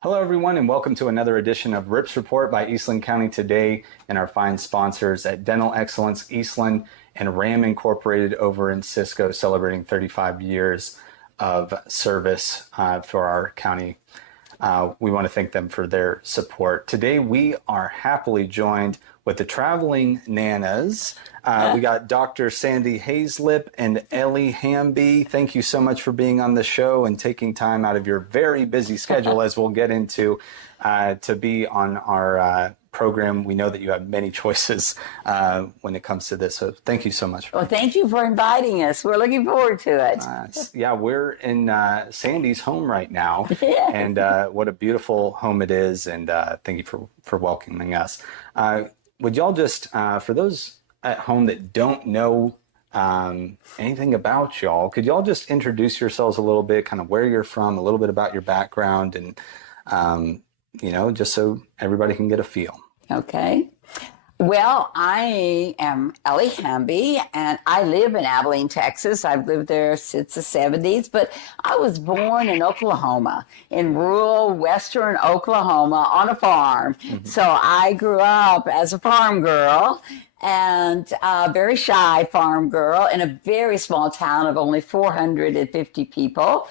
Hello, everyone, and welcome to another edition of RIPS Report by Eastland County Today and our fine sponsors at Dental Excellence Eastland and RAM Incorporated over in Cisco, celebrating 35 years of service for our county. We want to thank them for their support. Today, we are happily joined with the traveling nanas. We got Dr. Sandy Hazelip and Ellie Hamby. Thank you so much for being on the show and taking time out of your very busy schedule, as we'll get into, to be on our program. We know that you have many choices when it comes to this, so thank you so much. Well, thank you for inviting us. We're looking forward to it. Yeah, we're in Sandy's home right now, and what a beautiful home it is, and thank you for welcoming us. Would y'all just, for those at home that don't know anything about y'all, could y'all just introduce yourselves a little bit, kind of where you're from, a little bit about your background, and just so everybody can get a feel. Okay. Well, I am Ellie Hamby, and I live in Abilene, Texas. I've lived there since the 70s, but I was born in Oklahoma, in rural western Oklahoma on a farm. Mm-hmm. So I grew up as a farm girl, and a very shy farm girl in a very small town of only 450 people,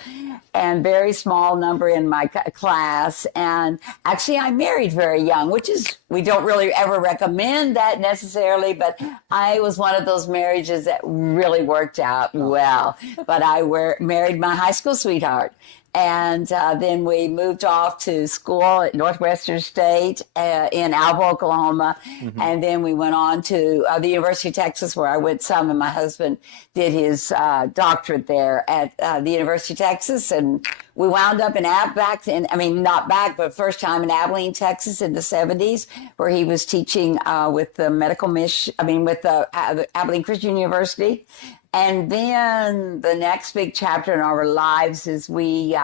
and very small number in my class. And actually I married very young, which is, we don't really ever recommend that necessarily, but I was one of those marriages that really worked out well. But I married my high school sweetheart. And then we moved off to school at Northwestern State in Alva, Oklahoma. Mm-hmm. And then we went on to the University of Texas, where I went some, and my husband did his doctorate there at the University of Texas. And we wound up first time in Abilene, Texas in the 70s, where he was teaching with the with the Abilene Christian University. And then the next big chapter in our lives is we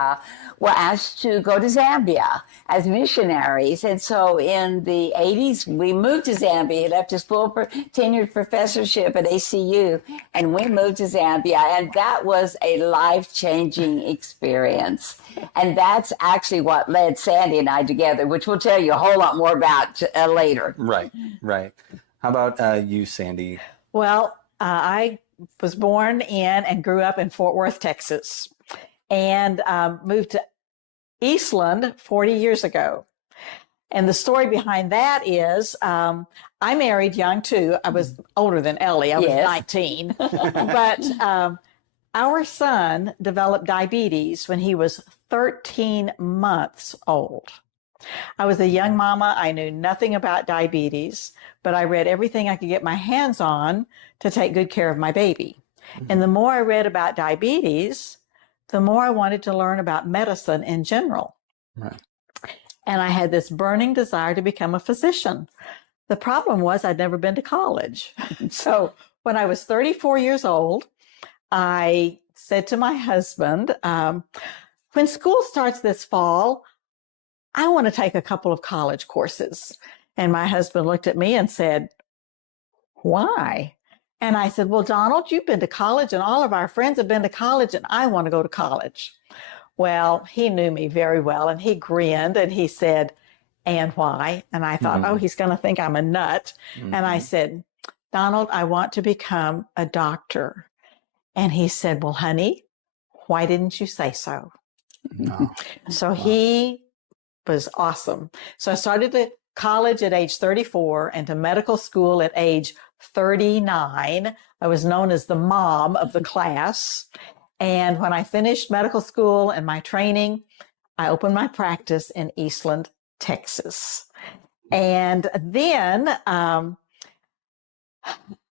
were asked to go to Zambia as missionaries. And so in the 80s, we moved to Zambia. He left his full tenured professorship at ACU, and we moved to Zambia. And that was a life-changing experience. And that's actually what led Sandy and I together, which we'll tell you a whole lot more about later. Right. How about you, Sandy? Well, I was born in and grew up in Fort Worth, Texas, and moved to Eastland 40 years ago. And the story behind that is I married young too. I was older than Ellie. I was 19. But our son developed diabetes when he was 13 months old. I was a young mama. I knew nothing about diabetes, but I read everything I could get my hands on to take good care of my baby. Mm-hmm. And the more I read about diabetes, the more I wanted to learn about medicine in general. Right. And I had this burning desire to become a physician. The problem was I'd never been to college. So when I was 34 years old, I said to my husband, when school starts this fall, I want to take a couple of college courses. And my husband looked at me and said, why? And I said, well, Donald, you've been to college and all of our friends have been to college and I want to go to college. Well, he knew me very well and he grinned and he said, and why? And I thought, oh, he's going to think I'm a nut. Mm-hmm. And I said, Donald, I want to become a doctor. And he said, well, honey, why didn't you say so? No. So he was awesome. So I started to college at age 34 and to medical school at age 39. I was known as the mom of the class. And when I finished medical school and my training, I opened my practice in Eastland, Texas. And then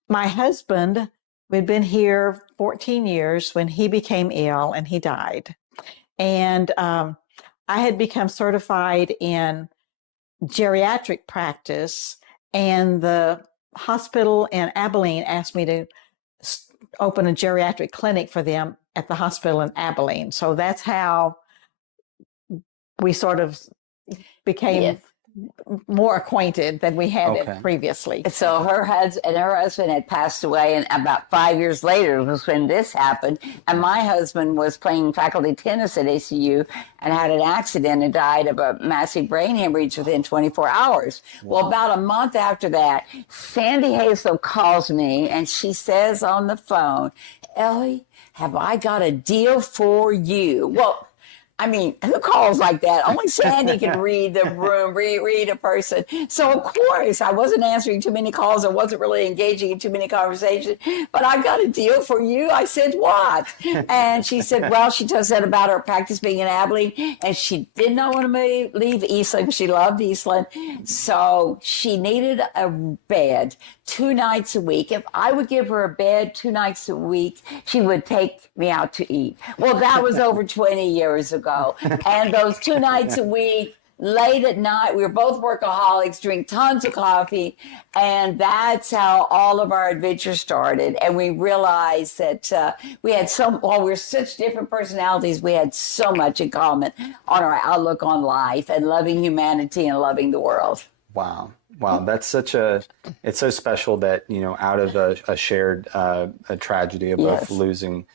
my husband, we'd been here 14 years when he became ill and he died. And I had become certified in geriatric practice, and the hospital in Abilene asked me to open a geriatric clinic for them at the hospital in Abilene. So that's how we sort of became more acquainted than we had Okay. previously. So her husband had passed away, and about 5 years later was when this happened. And my husband was playing faculty tennis at ACU and had an accident and died of a massive brain hemorrhage within 24 hours. Wow. Well, about a month after that, Sandy Hazelip calls me and she says on the phone, "Ellie, have I got a deal for you?" Well, I mean, who calls like that? Only Sandy can read the room, read a person. So, of course, I wasn't answering too many calls. I wasn't really engaging in too many conversations. But I got a deal for you. I said, "What?" And she said, well, she just said about her practice being in Abilene. And she did not want to leave Eastland. She loved Eastland. So she needed a bed 2 nights a week. If I would give her a bed 2 nights a week, she would take me out to eat. Well, that was over 20 years ago. And those 2 nights a week, late at night, we were both workaholics, drink tons of coffee. And that's how all of our adventures started. And we realized that while we're such different personalities, we had so much in common on our outlook on life and loving humanity and loving the world. Wow. Wow. That's it's so special that, out of a shared a tragedy of both Yes. losing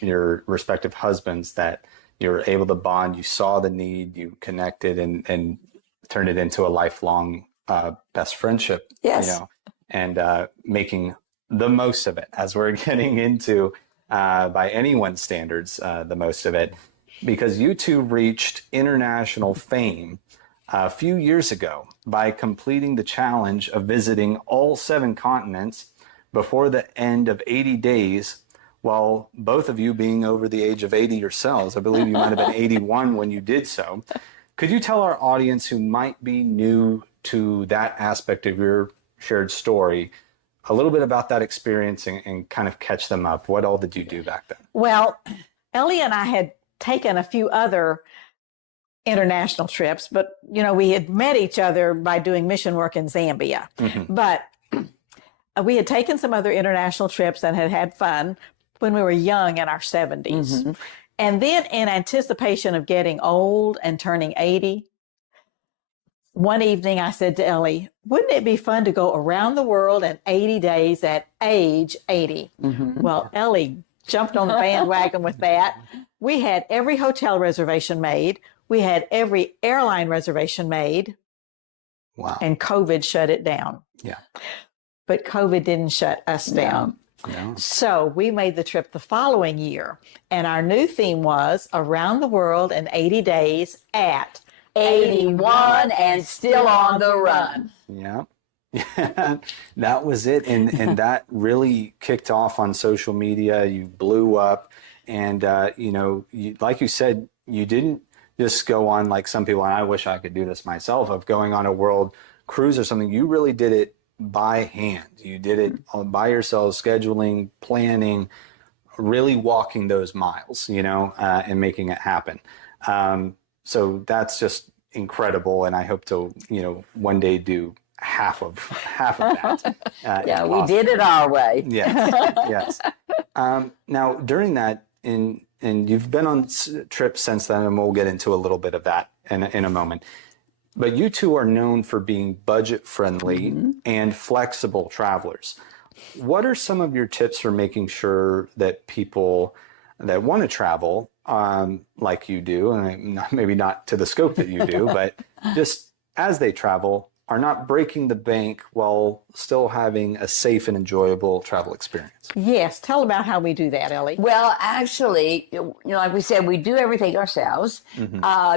your respective husbands, that you're able to bond, you saw the need, you connected and turned it into a lifelong best friendship, Yes. and making the most of it, as we're getting into, by anyone's standards, the most of it, because you two reached international fame a few years ago by completing the challenge of visiting all 7 continents before the end of 80 days, while both of you being over the age of 80 yourselves. I believe you might have been 81 when you did so. Could you tell our audience who might be new to that aspect of your shared story a little bit about that experience and kind of catch them up? What all did you do back then? Well, Ellie and I had taken a few other international trips, but we had met each other by doing mission work in Zambia. Mm-hmm. But we had taken some other international trips and had had fun when we were young in our 70s. Mm-hmm. And then in anticipation of getting old and turning 80, one evening I said to Ellie, "Wouldn't it be fun to go around the world in 80 days at age 80? Mm-hmm. Well, Ellie jumped on the bandwagon with that. We had every hotel reservation made. We had every airline reservation made. Wow. And COVID shut it down. Yeah. But COVID didn't shut us down. Yeah. So we made the trip the following year. And our new theme was around the world in 80 days at 81 and still on the run. Yeah. That was it. And that really kicked off on social media. You blew up. And, like you said, you didn't just go on like some people, and I wish I could do this myself, of going on a world cruise or something. You really did it by hand. You did it by yourself, scheduling, planning, really walking those miles, and making it happen. So that's just incredible. And I hope to, one day do half of that. Yeah, we did it our way. Yes. Now, during that, and you've been on trips since then, and we'll get into a little bit of that in a moment. But you two are known for being budget-friendly and flexible travelers. What are some of your tips for making sure that people that want to travel, like you do, and maybe not to the scope that you do, but just as they travel, are not breaking the bank while still having a safe and enjoyable travel experience? Yes. Tell about how we do that, Ellie. Well, actually, like we said, we do everything ourselves.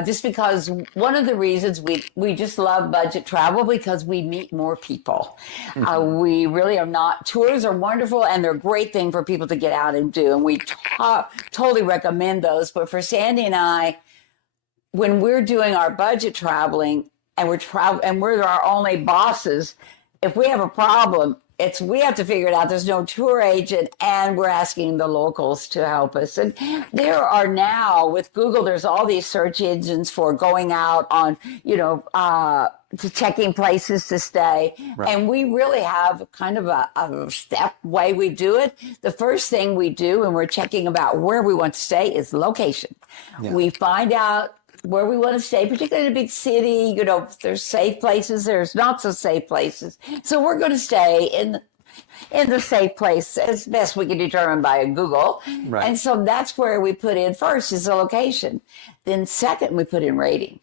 Just because one of the reasons we just love budget travel, because we meet more people. We really are not. Tours are wonderful and they're a great thing for people to get out and do. And we totally recommend those. But for Sandy and I, when we're doing our budget traveling, and we're our only bosses, if we have a problem, we have to figure it out. There's no tour agent, and we're asking the locals to help us. And there are now, with Google, there's all these search engines for going out on, to checking places to stay. Right. And we really have kind of a step way we do it. The first thing we do when we're checking about where we want to stay is location. Yeah. We find out where we want to stay, particularly in a big city. You know, there's safe places, there's not so safe places. So we're going to stay in the safe place as best we can determine by Google. Right. And so that's where we put in first is the location. Then second, we put in rating.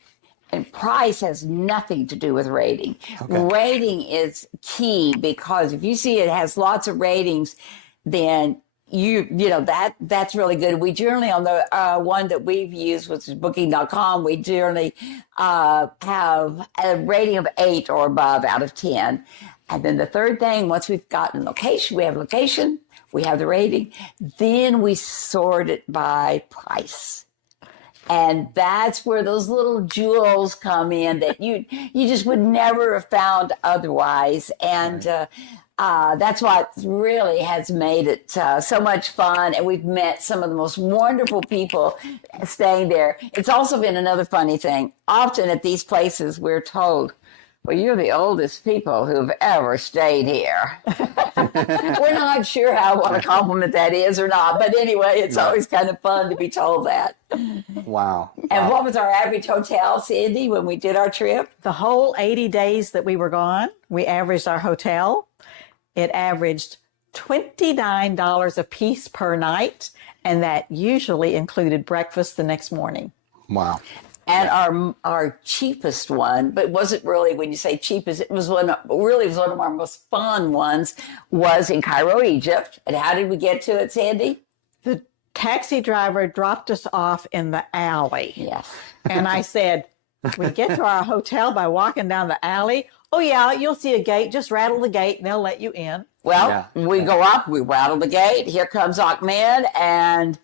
And price has nothing to do with rating. Okay. Rating is key because if you see it has lots of ratings, then you know that's really good. We generally, on the one that we've used, which is booking.com, we generally have a rating of 8 or above out of 10. And then the third thing, once we've gotten location, we have location, we have the rating, then we sort it by price. And that's where those little jewels come in that you just would never have found otherwise. And that's what really has made it so much fun. And we've met some of the most wonderful people staying there. It's also been another funny thing. Often at these places, we're told, well, you're the oldest people who've ever stayed here. We're not sure what a compliment that is or not. But anyway, it's always kind of fun to be told that. Wow. And what was our average hotel, Sandy, when we did our trip? The whole 80 days that we were gone, we averaged our hotel. It averaged $29 a piece per night. And that usually included breakfast the next morning. Wow. And our cheapest one, but it wasn't really, when you say cheapest, it was one of our most fun ones, was in Cairo, Egypt. And how did we get to it, Sandy? The taxi driver dropped us off in the alley. Yes. And I said, we get to our hotel by walking down the alley. Oh, yeah, you'll see a gate. Just rattle the gate and they'll let you in. Well, we go up, we rattle the gate. Here comes Ahmed, and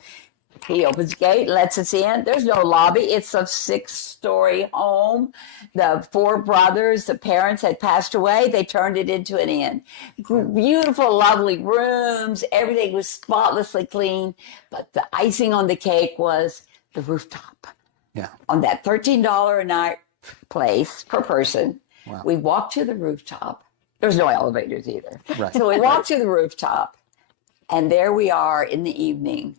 he opens the gate, lets us in. There's no lobby. It's a 6-story home. The 4 brothers, the parents had passed away. They turned it into an inn. Beautiful, lovely rooms. Everything was spotlessly clean. But the icing on the cake was the rooftop. Yeah. On that $13 a night place per person, Wow. we walked to the rooftop. There's no elevators either. Right. So we walked to the rooftop, and there we are in the evening,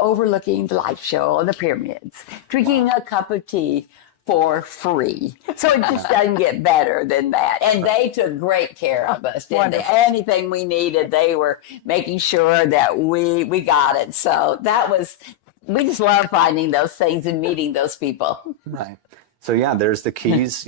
overlooking the light show on the pyramids, drinking a cup of tea for free. So it just doesn't get better than that. And they took great care of us. Didn't they? Anything we needed, they were making sure that we got it. So we just love finding those things and meeting those people. Right. So yeah, there's the keys,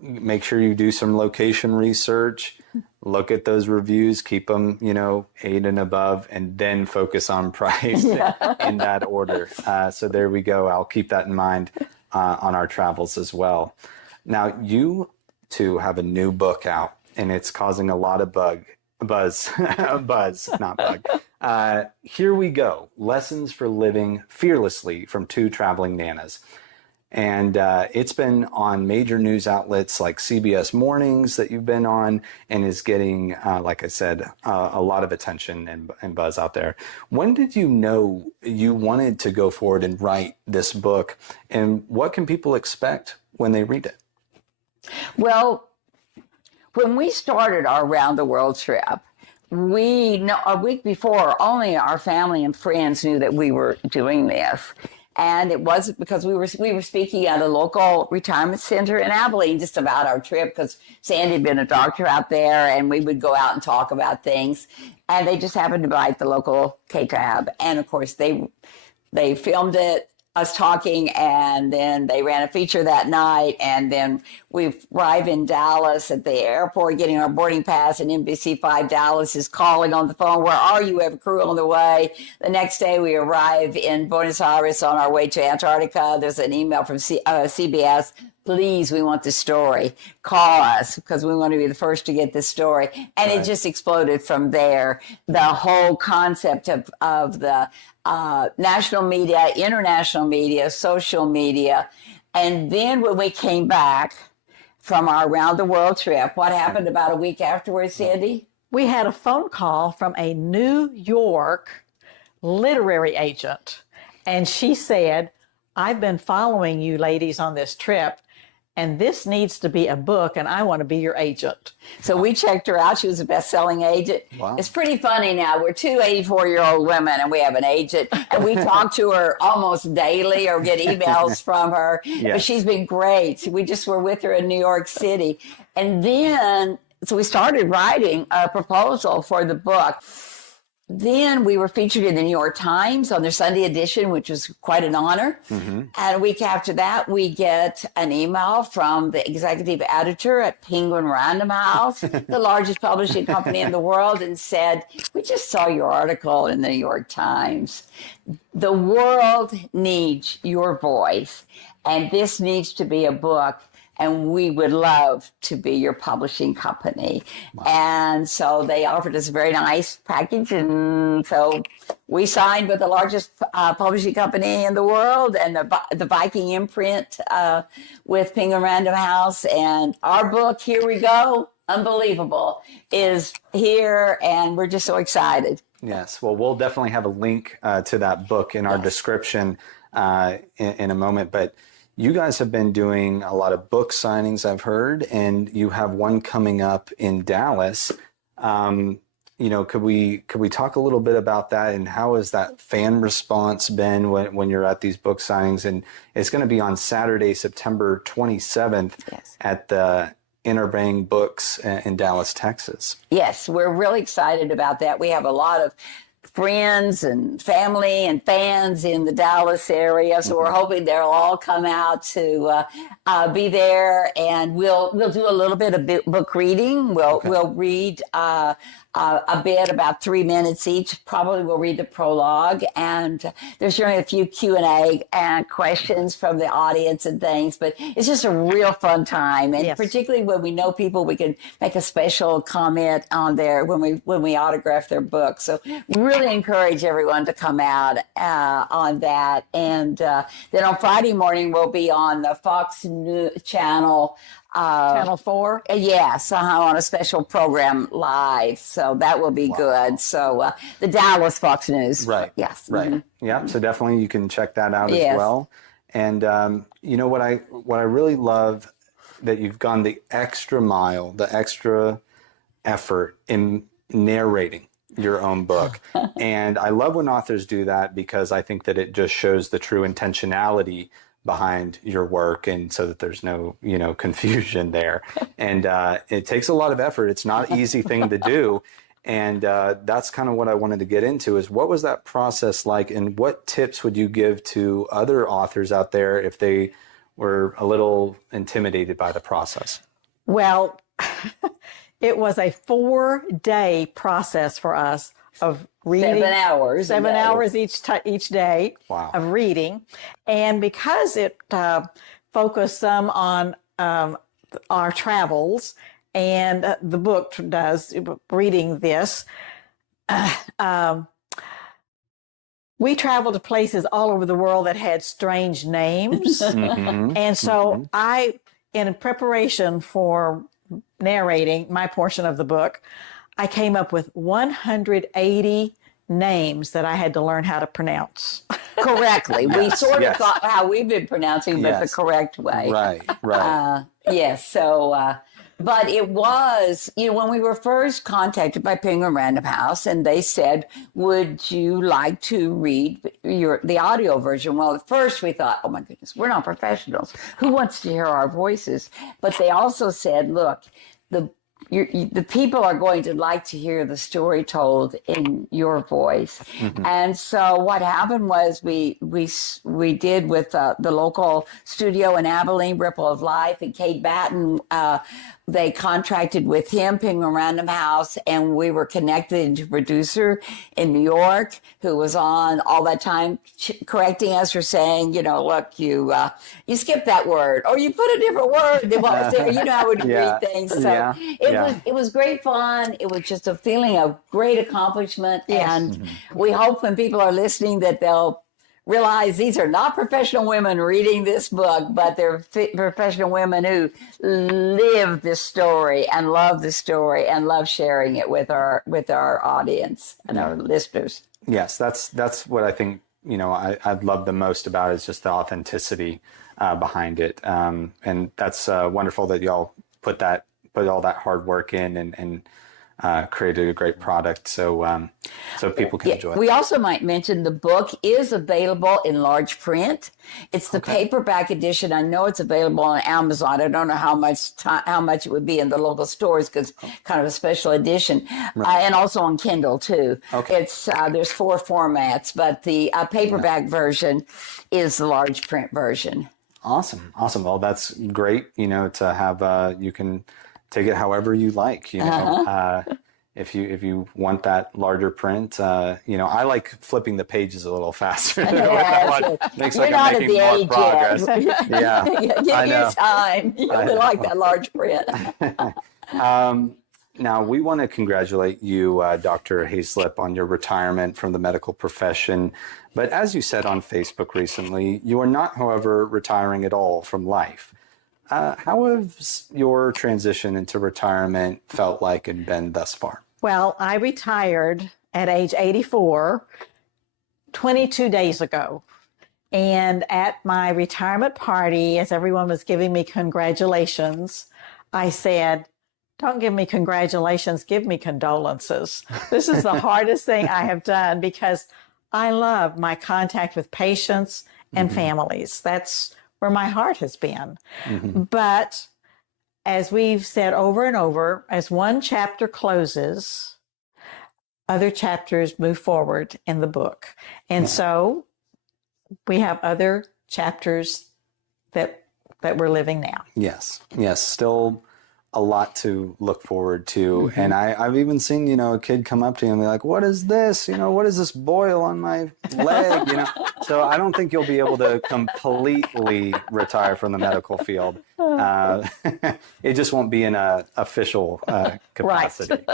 make sure you do some location research, look at those reviews, keep them, 8 and above, and then focus on price in that order. So there we go. I'll keep that in mind on our travels as well. Now, you two have a new book out, and it's causing a lot of buzz, not bug. Here we go. Lessons for Living Fearlessly from 2 Traveling Nanas. And it's been on major news outlets like CBS Mornings that you've been on, and is getting, like I said, a lot of attention and buzz out there. When did you know you wanted to go forward and write this book? And what can people expect when they read it? Well, when we started our round the world trip, a week before, only our family and friends knew that we were doing this. And it wasn't because we were speaking at a local retirement center in Abilene just about our trip, because Sandy had been a doctor out there, and we would go out and talk about things. And they just happened to invite the local KTAB. And of course, they filmed it, us talking, and then they ran a feature that night. And then we arrive in Dallas at the airport, getting our boarding pass, and NBC5 Dallas is calling on the phone, "Where are you? We have a crew on the way." The next day we arrive in Buenos Aires on our way to Antarctica. There's an email from CBS. "Please, we want the story. Call us because we want to be the first to get this story." And It just exploded from there. The whole concept of the national media, international media, social media. And then when we came back from our around the world trip, what happened about a week afterwards, Sandy? We had a phone call from a New York literary agent. And she said, "I've been following you ladies on this trip, and this needs to be a book, and I want to be your agent. So we checked her out. She was a best-selling agent. Wow. It's pretty funny now. We're two 84-year-old women, and we have an agent, and we talk to her almost daily or get emails from her. Yes. But she's been great. We just were with her in New York City. And then, so we started writing a proposal for the book. Then we were featured in the New York Times on their Sunday edition, which was quite an honor. And a week after that, we get an email from the executive editor at Penguin Random House, the largest publishing company in the world, and said, "We just saw your article in the New York Times. The world needs your voice, and this needs to be a book. And we would love to be your publishing company." Wow. And so they offered us a very nice package. And so we signed with the largest publishing company in the world and the Viking imprint with Penguin Random House. And our book, Here We Go, unbelievable, is here. And we're just so excited. Yes. Well, we'll definitely have a link to that book in our description in a moment. But you guys have been doing a lot of book signings, I've heard, and you have one coming up in Dallas. Could we talk a little bit about that, and how has that fan response been when you're at these book signings? And it's going to be on Saturday, September 27th at the Interabang Books in Dallas, Texas. Yes, we're really excited about that. We have a lot of friends and family and fans in the Dallas area, so we're hoping they'll all come out to be there, and we'll do a little bit of book reading. We'll read a bit, about 3 minutes each. Probably we'll read the prologue, and there's generally a few Q&A and questions from the audience and things, but it's just a real fun time. And particularly when we know people, we can make a special comment on there when we autograph their book. So really encourage everyone to come out on that. And then on Friday morning, we'll be on the Fox News channel. Channel 4? Yes, on a special program live. So that will be good. So the Dallas Fox News. Right. Yes. Right. Yeah. So definitely you can check that out as well. And what I really love, that you've gone the extra mile, the extra effort in narrating your own book. And I love when authors do that, because I think that it just shows the true intentionality behind your work, and so that there's no confusion there. And it takes a lot of effort. It's not an easy thing to do. And that's kind of what I wanted to get into, is what was that process like, and what tips would you give to other authors out there if they were a little intimidated by the process? Well, it was a 4-day process for us of reading. 7 hours. 7 hours each day of reading. And because it focused some on our travels, and the book does, reading this, we traveled to places all over the world that had strange names. And so in preparation for narrating my portion of the book, I came up with 180 names that I had to learn how to pronounce correctly. We sort of thought how we've been pronouncing, but the correct way. Right. Yes. So, but it was, when we were first contacted by Penguin Random House, and they said, "Would you like to read the audio version?" Well, at first we thought, "Oh my goodness, we're not professionals. Who wants to hear our voices?" But they also said, "Look, the people are going to like to hear the story told in your voice." And so what happened was we did with the local studio in Abilene, Ripple of Life, and Kate Batten. They contracted with him, Penguin Random House, and we were connected to a producer in New York who was on all that time correcting us for saying, "Look, you skipped that word, or you put a different word than what was there." You know how we read things. So it was great fun. It was just a feeling of great accomplishment. And we hope when people are listening that they'll realize these are not professional women reading this book, but they're professional women who live this story and love the story and love sharing it with our audience and our listeners. Yes, that's what I think I'd love the most about is just the authenticity behind it. And that's wonderful that y'all put all that hard work in and created a great product so people can enjoy it. We also might mention the book is available in large print. It's the paperback edition. I know it's available on Amazon. I don't know how much it would be in the local stores because kind of a special edition, and also on Kindle too. Okay. It's there's 4 formats, but the paperback version is the large print version. Awesome. Well, that's great. To have you can take it however you like. If you want that larger print, I like flipping the pages a little faster. Makes You're like not I'm making more progress. Yeah, Give you time. You'll like that large print. Now, we want to congratulate you, Dr. Hazelip, on your retirement from the medical profession. But as you said on Facebook recently, you are not, however, retiring at all from life. How has your transition into retirement felt like and been thus far? Well, I retired at age 84, 22 days ago. And at my retirement party, as everyone was giving me congratulations, I said, "Don't give me congratulations, give me condolences." This is the hardest thing I have done because I love my contact with patients and families. That's where my heart has been. But as we've said over and over, as one chapter closes, other chapters move forward in the book. And so we have other chapters that we're living now. Yes. Still a lot to look forward to. And I've even seen, a kid come up to you and be like, "What is this? What is this boil on my leg?" So I don't think you'll be able to completely retire from the medical field. It just won't be in an official capacity.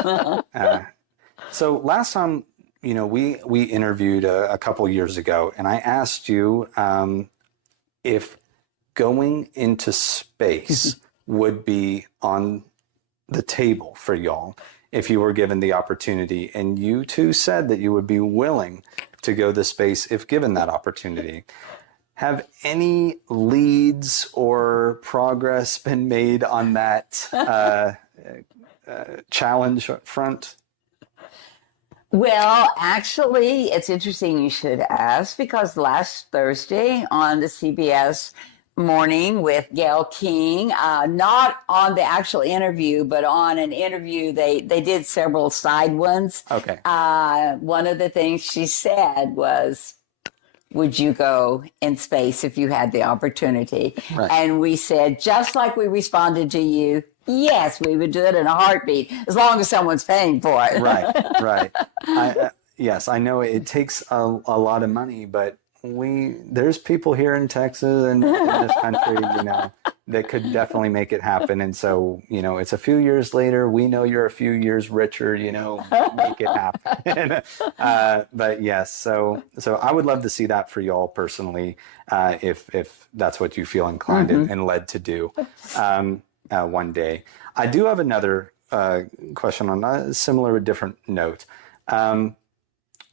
So last time, we interviewed a couple years ago, and I asked you if going into space would be on the table for y'all if you were given the opportunity. And you too said that you would be willing to go to space if given that opportunity. Have any leads or progress been made on that challenge front? Well, actually, it's interesting you should ask because last Thursday on the CBS Morning with Gail King, not on the actual interview, but on an interview, they did several side ones. Okay. One of the things she said was, "Would you go in space if you had the opportunity?" Right. And we said, just like we responded to you, yes, we would do it in a heartbeat, as long as someone's paying for it. Right. Yes, I know it takes a lot of money, but there's people here in Texas and in this country, that could definitely make it happen. And so, it's a few years later, we know you're a few years richer, make it happen. But yes, so I would love to see that for y'all personally, if that's what you feel inclined and led to do one day. I do have another question on a similar, different note.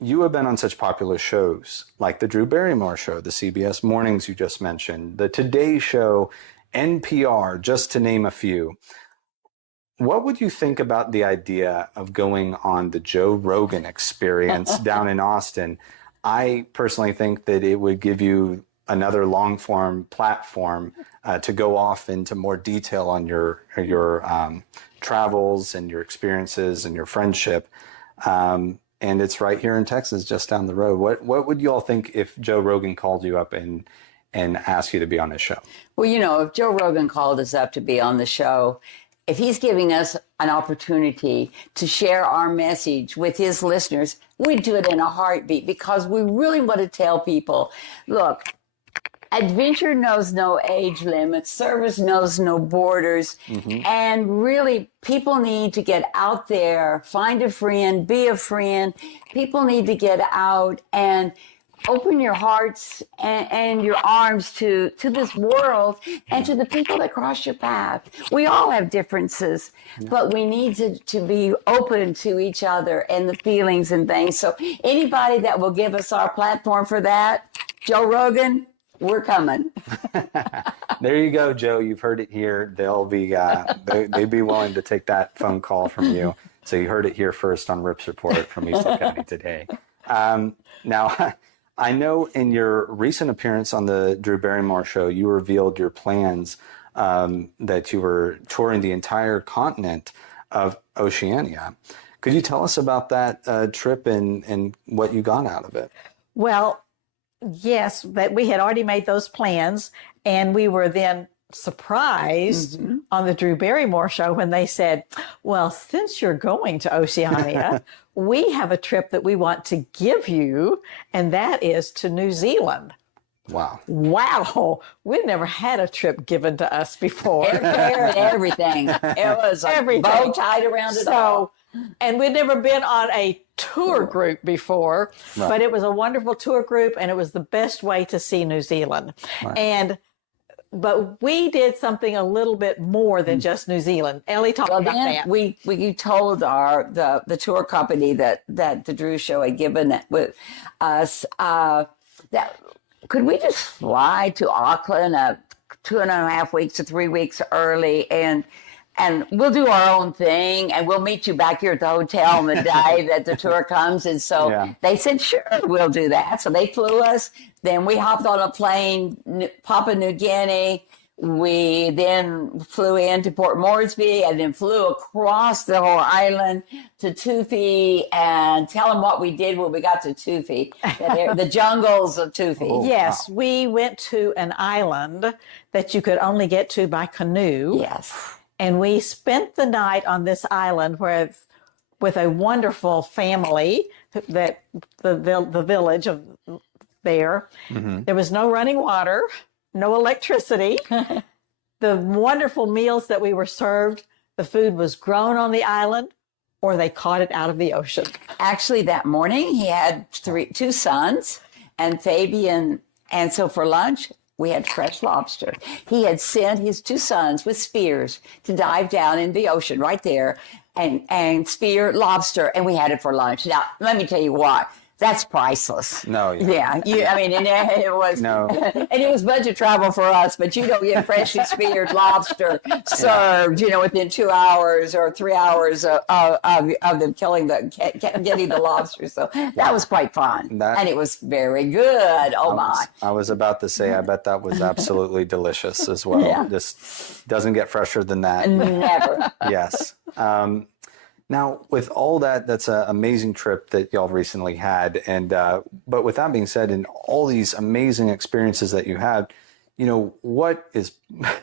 You have been on such popular shows like the Drew Barrymore Show, the CBS Mornings you just mentioned, the Today Show, NPR, just to name a few. What would you think about the idea of going on the Joe Rogan Experience down in Austin? I personally think that it would give you another long-form platform to go off into more detail on your travels and your experiences and your friendship. And it's right here in Texas, just down the road. What would you all think if Joe Rogan called you up and asked you to be on his show? Well, if Joe Rogan called us up to be on the show, if he's giving us an opportunity to share our message with his listeners, we'd do it in a heartbeat because we really want to tell people, look, adventure knows no age limit, service knows no borders, and really people need to get out there, find a friend, be a friend. People need to get out and open your hearts and your arms to this world and to the people that cross your path. We all have differences, but we need to be open to each other and the feelings and things. So anybody that will give us our platform for that, Joe Rogan, we're coming. There you go, Joe. You've heard it here. They'll be they'd be willing to take that phone call from you. So you heard it here first on Rip's Report from Eastland County Today. Now, I know in your recent appearance on the Drew Barrymore show, you revealed your plans that you were touring the entire continent of Oceania. Could you tell us about that trip and what you got out of it? Well, yes, that we had already made those plans, and we were then surprised on the Drew Barrymore show when they said, well, since you're going to Oceania, we have a trip that we want to give you, and that is to New Zealand. Wow. Wow. We'd never had a trip given to us before. Airfare and everything. It was a bow tied around it all. And we'd never been on a tour group before, but it was a wonderful tour group, and it was the best way to see New Zealand. Right. But we did something a little bit more than just New Zealand. Ellie, talk about that. We told the tour company that the Drew show had given with us that could we just fly to Auckland 2.5 weeks to 3 weeks early and we'll do our own thing, and we'll meet you back here at the hotel on the day that the tour comes. And so they said, sure, we'll do that. So they flew us. Then we hopped on a plane, Papua New Guinea. We then flew into Port Moresby and then flew across the whole island to Tufi and tell them what we did when we got to Tufi, the jungles of Tufi. Oh, yes, wow. We went to an island that you could only get to by canoe. Yes. And we spent the night on this island with a wonderful family that the village of there. There was no running water, no electricity. The wonderful meals that we were served, the food was grown on the island or they caught it out of the ocean. Actually, that morning he had two sons and Fabian. And so for lunch, we had fresh lobster. He had sent his two sons with spears to dive down in the ocean right there and spear lobster, and we had it for lunch. Now, let me tell you what. That's priceless. No, and it was and it was budget travel for us, but you don't get freshly speared lobster served, within 2 hours or 3 hours of them getting the lobster. So that was quite fun, and it was very good. I was about to say, I bet that was absolutely delicious as well. Yeah. Just doesn't get fresher than that. Never. Yes. Now, with all that, that's an amazing trip that y'all recently had. And but with that being said, and all these amazing experiences that you had, what is,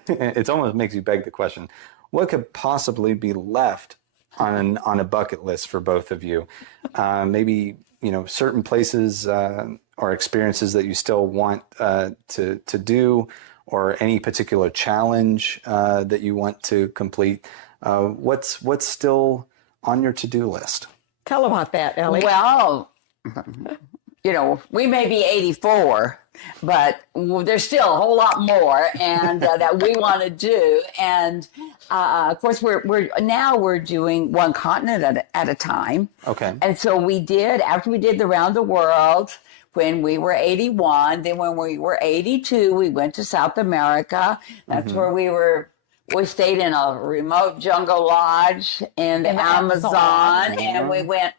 it almost makes you beg the question, what could possibly be left on a bucket list for both of you? Maybe, certain places or experiences that you still want to do, or any particular challenge that you want to complete. What's still on your to-do list? Tell about that, Ellie. Well, we may be 84, but there's still a whole lot more and that we want to do. And of course, we're doing one continent at a time. Okay. And so after we did the round the world, when we were 81, then when we were 82, we went to South America. That's where we stayed in a remote jungle lodge in the Amazon, and we went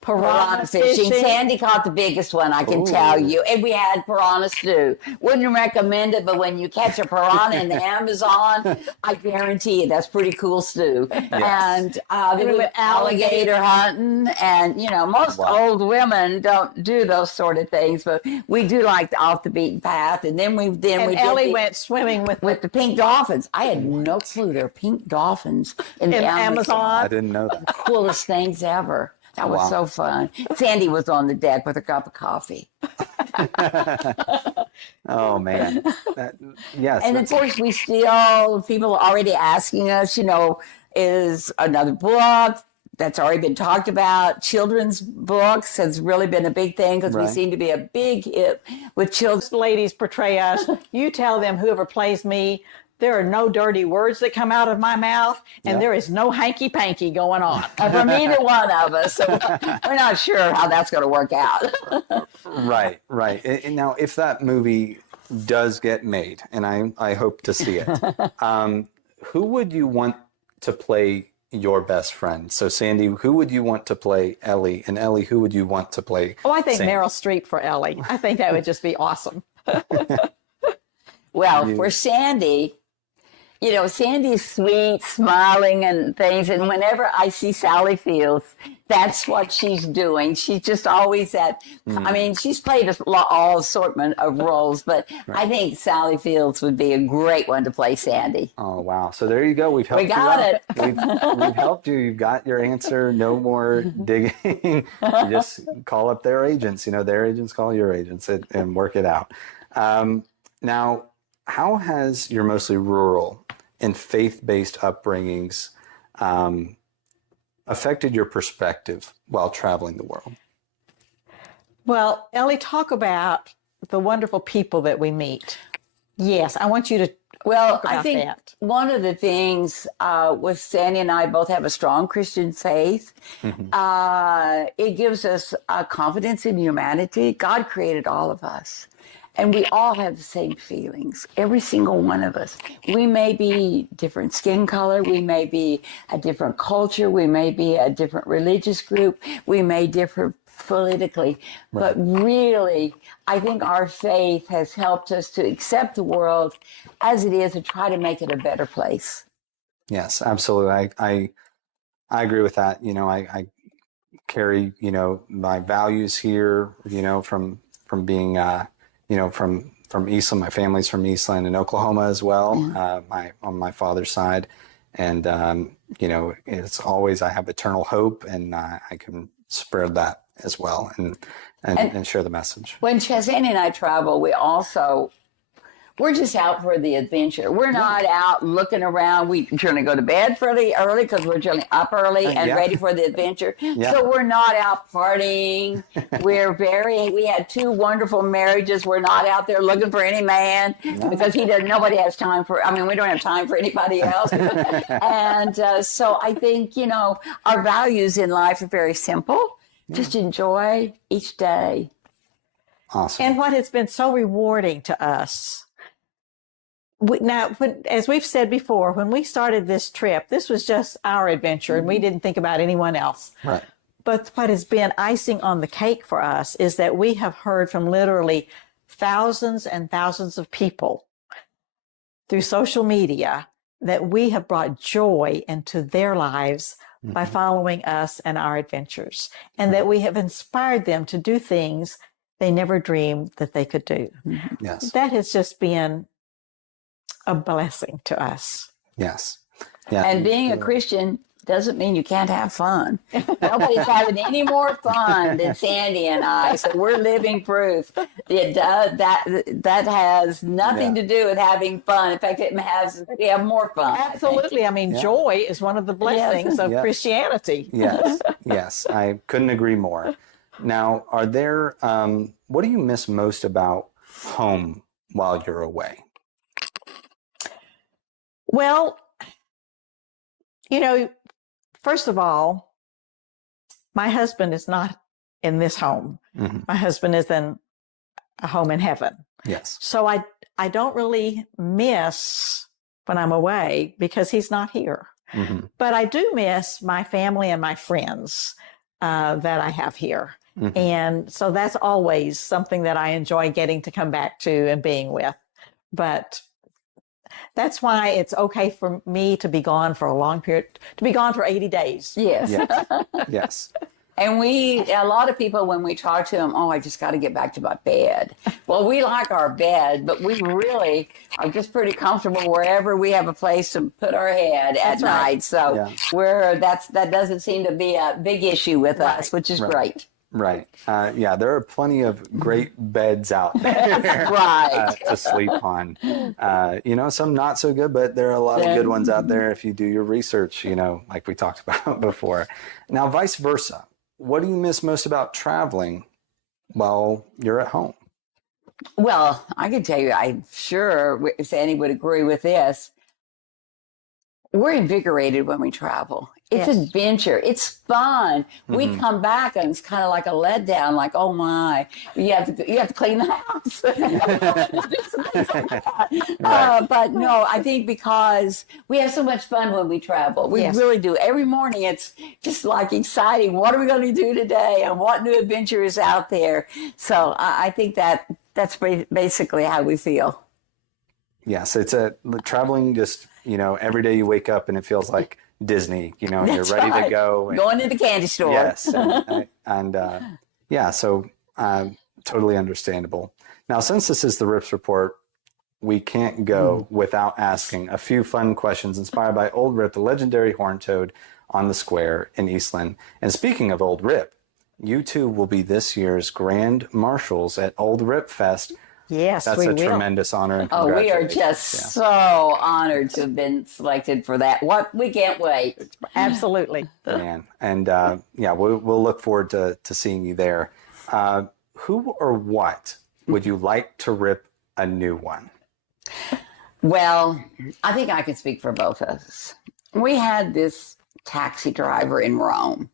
piranha fishing. Sandy caught the biggest one, I can tell you. And we had piranha stew. Wouldn't recommend it, but when you catch a piranha in the Amazon, I guarantee you that's pretty cool stew. Yes. And then we went alligator hunting. And, most old women don't do those sort of things, but we do like the off the beaten path. And then Ellie went swimming with the pink dolphins. I had no clue there are pink dolphins in the Amazon. I didn't know that. Coolest things ever. That was so fun. Sandy was on the deck with a cup of coffee. Oh, man. Yes. And of course, people are already asking us, is another book, that's already been talked about. Children's books has really been a big thing because we Right. seem to be a big hit with children. Ladies portray us. You tell them, whoever plays me, there are no dirty words that come out of my mouth, and Yeah. there is no hanky-panky going on. From either one of us. So we're not sure how that's going to work out. Right, right. And now, if that movie does get made, and I hope to see it, who would you want to play your best friend? So, Sandy, who would you want to play Ellie? And Ellie, who would you want to play Oh, I think Sandy? Meryl Streep for Ellie. I think that would just be awesome. Well, for Sandy, you know, Sandy's sweet, smiling and things. And whenever I see Sally Fields, that's what she's doing. She's just always that. I mean, she's played all assortment of roles, but I think Sally Fields would be a great one to play Sandy. Oh, wow. So there you go. We've helped We got you it. We've helped you. You've got your answer. No more digging. You just call up their agents. You know, their agents call your agents and work it out. Now, how has your mostly rural and faith-based upbringings affected your perspective while traveling the world? Well, Ellie, talk about the wonderful people that we meet. Yes, I want you to Well, talk about I think that. one of the things with Sandy and I both have a strong Christian faith. It gives us confidence in humanity. God created all of us. And we all have the same feelings, every single one of us. We may be different skin color, we may be a different culture, we may be a different religious group, we may differ politically, but really, I think our faith has helped us to accept the world as it is and try to make it a better place. Yes, absolutely. I agree with that. You know, I carry, you know, my values here, you know, from being you know, from Eastland. My family's from Eastland and Oklahoma as well, on my father's side. And, you know, it's always, I have eternal hope, and I can spread that as well and share the message. When Sandy and I travel, we're just out for the adventure. We're not out looking around. We're trying to go to bed fairly early because we're generally up early and ready for the adventure. So we're not out partying. We had 2 wonderful marriages. We're not out there looking for any man because nobody has time we don't have time for anybody else. And so I think, you know, our values in life are very simple. Just enjoy each day. Awesome. And what has been so rewarding to us. As we've said before, when we started this trip, this was just our adventure, and we didn't think about anyone else. Right. But what has been icing on the cake for us is that we have heard from literally thousands and thousands of people through social media that we have brought joy into their lives by following us and our adventures, and that we have inspired them to do things they never dreamed that they could do. Yes. That has just been a blessing to us. Yes. Yeah. And being a Christian doesn't mean you can't have fun. Nobody's having any more fun than Sandy and I. So we're living proof. That has nothing to do with having fun. In fact, we have more fun. Absolutely. I mean, joy is one of the blessings of Yes. Christianity. Yes. Yes. I couldn't agree more. Now, are there, what do you miss most about home while you're away? Well, you know, first of all, my husband is not in this home. My husband is in a home in heaven. Yes. So I don't really miss when I'm away because he's not here. But I do miss my family and my friends that I have here. And so that's always something that I enjoy getting to come back to and being with. But that's why it's okay for me to be gone for a long period, to be gone for 80 days. Yes. Yes. Yes. And a lot of people, when we talk to them, I just got to get back to my bed. Well, we like our bed, but we really are just pretty comfortable wherever we have a place to put our head at night. So that doesn't seem to be a big issue with us, which is great. Right. Yeah, there are plenty of great beds out there Right. to sleep on. Some not so good, but there are a lot of good ones out there if you do your research, like we talked about before. Now, vice versa. What do you miss most about traveling while you're at home? Well, I can tell you, I'm sure Sandy would agree with this. We're invigorated when we travel. It's adventure. It's fun. We come back and it's kind of like a letdown. Like, oh my, you have to clean the house. But no, I think because we have so much fun when we travel. We really do. Every morning it's just like exciting. What are we going to do today? And what new adventure is out there? So I think that's basically how we feel. Yes, it's traveling just, every day you wake up and it feels like Disney, you're ready to go. Going to the candy store. Yes. So totally understandable. Now, since this is the Rips Report, we can't go without asking a few fun questions inspired by Old Rip, the legendary horned toad on the square in Eastland. And speaking of Old Rip, you two will be this year's Grand Marshals at Old Rip Fest. Yes, that's a tremendous honor. And we are just so honored to have been selected for that. We can't wait. Absolutely. Man, and we'll look forward to seeing you there. Who or what would you like to rip a new one? Well, I think I can speak for both of us. We had this taxi driver in Rome.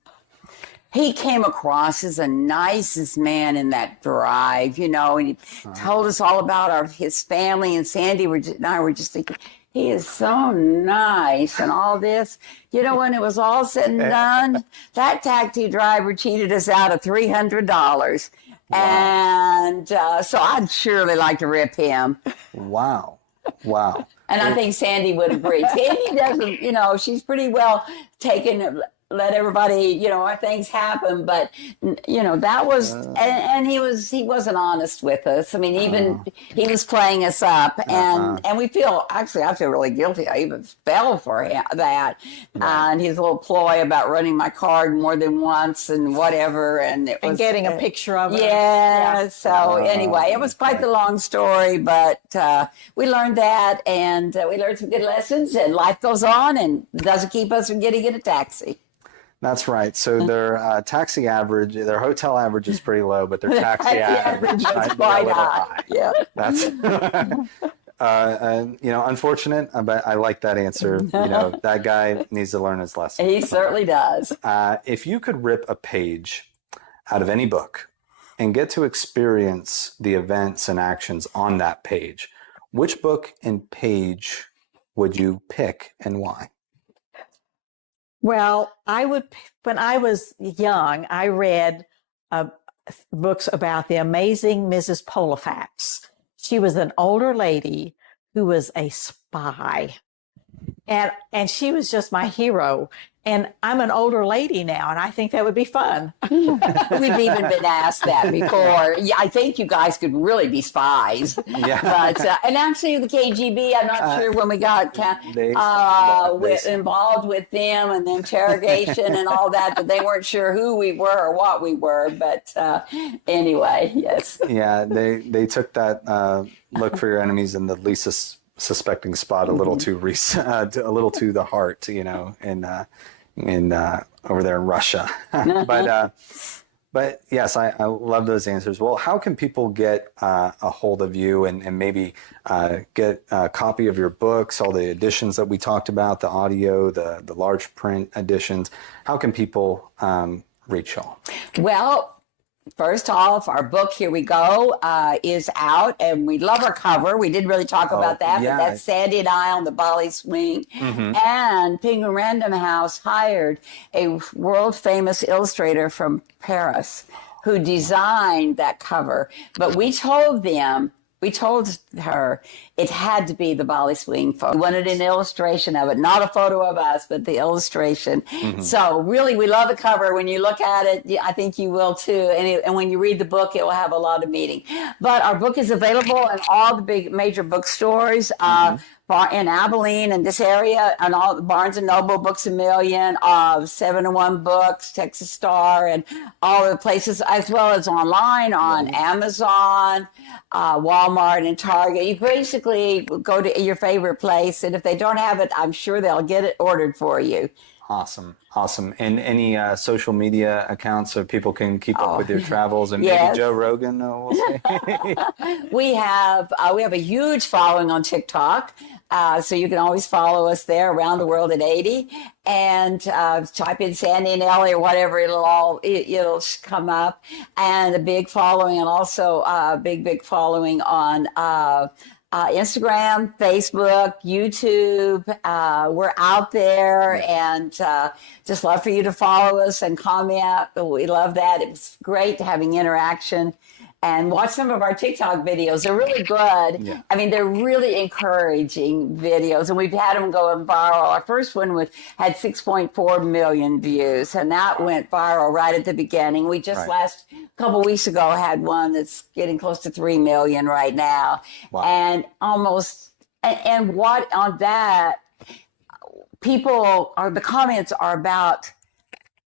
He came across as the nicest man in that drive, and he told us all about his family. And Sandy and I were just thinking, he is so nice and all this. When it was all said and done, that taxi driver cheated us out of $300. Wow. And so I'd surely like to rip him. Wow. And I think Sandy would agree. Sandy doesn't, she's pretty well taken, let everybody, our things happen. But, that was, and he wasn't honest with us. I mean, even he was playing us up, and we I feel really guilty. I even fell for that. And his little ploy about running my card more than once and whatever. And getting a picture of it. Yeah. So anyway, it was quite the long story, but we learned that, and we learned some good lessons, and life goes on and doesn't keep us from getting in a taxi. That's right. So their taxi average, their hotel average is pretty low, but their taxi average is quite high. Yeah. That's unfortunate, but I like that answer. That guy needs to learn his lesson. He certainly does. If you could rip a page out of any book and get to experience the events and actions on that page, which book and page would you pick and why? Well, when I was young, I read books about the amazing Mrs. Polifax. She was an older lady who was a spy. And she was just my hero. And I'm an older lady now, and I think that would be fun. We've even been asked that before. Yeah, I think you guys could really be spies. Yeah. But, and actually the KGB, I'm not sure when we got involved with them and the interrogation and all that, but they weren't sure who we were or what we were. But anyway, yes. Yeah, they took that look for your enemies in the least suspecting spot a little too a little to the heart, in over there in Russia. But yes, I love those answers. Well, how can people get a hold of you and maybe get a copy of your books, all the editions that we talked about, the audio, the large print editions? How can people reach y'all? Well, first off, our book, Here We Go, is out, and we love our cover. We didn't really talk about that, but that's Sandy and I on the Bali swing. And Penguin Random House hired a world-famous illustrator from Paris who designed that cover. But we told her it had to be the Bali swing photo. We wanted an illustration of it, not a photo of us, but the illustration. So really, we love the cover. When you look at it, I think you will too. And when you read the book, it will have a lot of meaning. But our book is available in all the big major bookstores. in Abilene and this area, and all Barnes and Noble, Books a Million, 701 Books, Texas Star, and all the places, as well as online on Amazon, Walmart, and Target. You basically go to your favorite place, and if they don't have it, I'm sure they'll get it ordered for you. Awesome. Awesome. And any social media accounts so people can keep up with your travels, and maybe Yes. Joe Rogan, we'll say. We have a huge following on TikTok. So you can always follow us there, Around the World at 80, and type in Sandy and Ellie or whatever, it'll come up. And a big following, and also a big following on Instagram, Facebook, YouTube. We're out there, and just love for you to follow us and comment. We love that. It's great having interaction. And watch some of our TikTok videos. They're really good. Yeah. I mean, they're really encouraging videos, and we've had them going viral. Our first one had 6.4 million views, and that went viral right at the beginning. We just last couple weeks ago had one that's getting close to 3 million right now. Wow. And what on that, the comments are about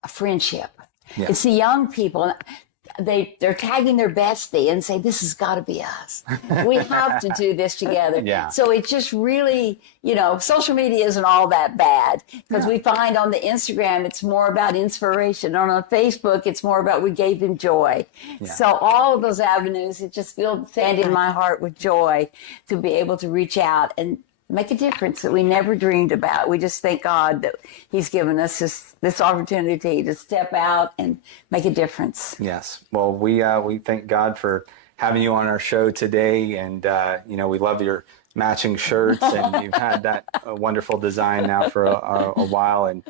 friendship. Yeah. It's the young people. They're tagging their bestie and say, this has got to be us. We have to do this together. Yeah. So it's just really, social media isn't all that bad, because we find on the Instagram, it's more about inspiration. On Facebook, it's more about we gave them joy. Yeah. So all of those avenues, it just filled Sandy in my heart with joy to be able to reach out and make a difference that we never dreamed about. We just thank God that He's given us this opportunity to step out and make a difference. Yes. Well, we thank God for having you on our show today, and we love your matching shirts, and you've had that wonderful design now for a while, and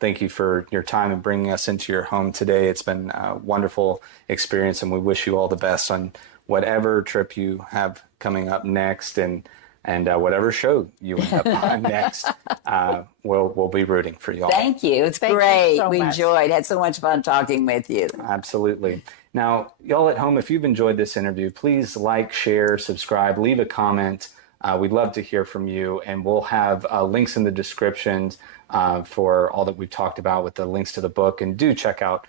thank you for your time and bringing us into your home today. It's been a wonderful experience, and we wish you all the best on whatever trip you have coming up next, and whatever show you end up on next. We'll be rooting for you all. Thank you. It's Thank you great. so We much. had so much fun talking with you. Absolutely. Now, y'all at home, if you've enjoyed this interview, please like, share, subscribe, leave a comment. We'd love to hear from you, and we'll have links in the descriptions for all that we've talked about, with the links to the book. And do check out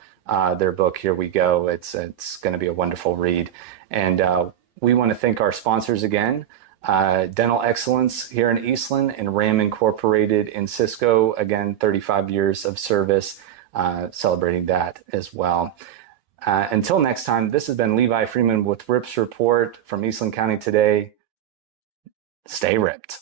their book, Here We Go. It's going to be a wonderful read. And we want to thank our sponsors again. Dental Excellence here in Eastland, and RAM Incorporated in Cisco. Again, 35 years of service, celebrating that as well. Until next time, this has been Levi Freeman with Rips Report from Eastland County Today. Stay ripped.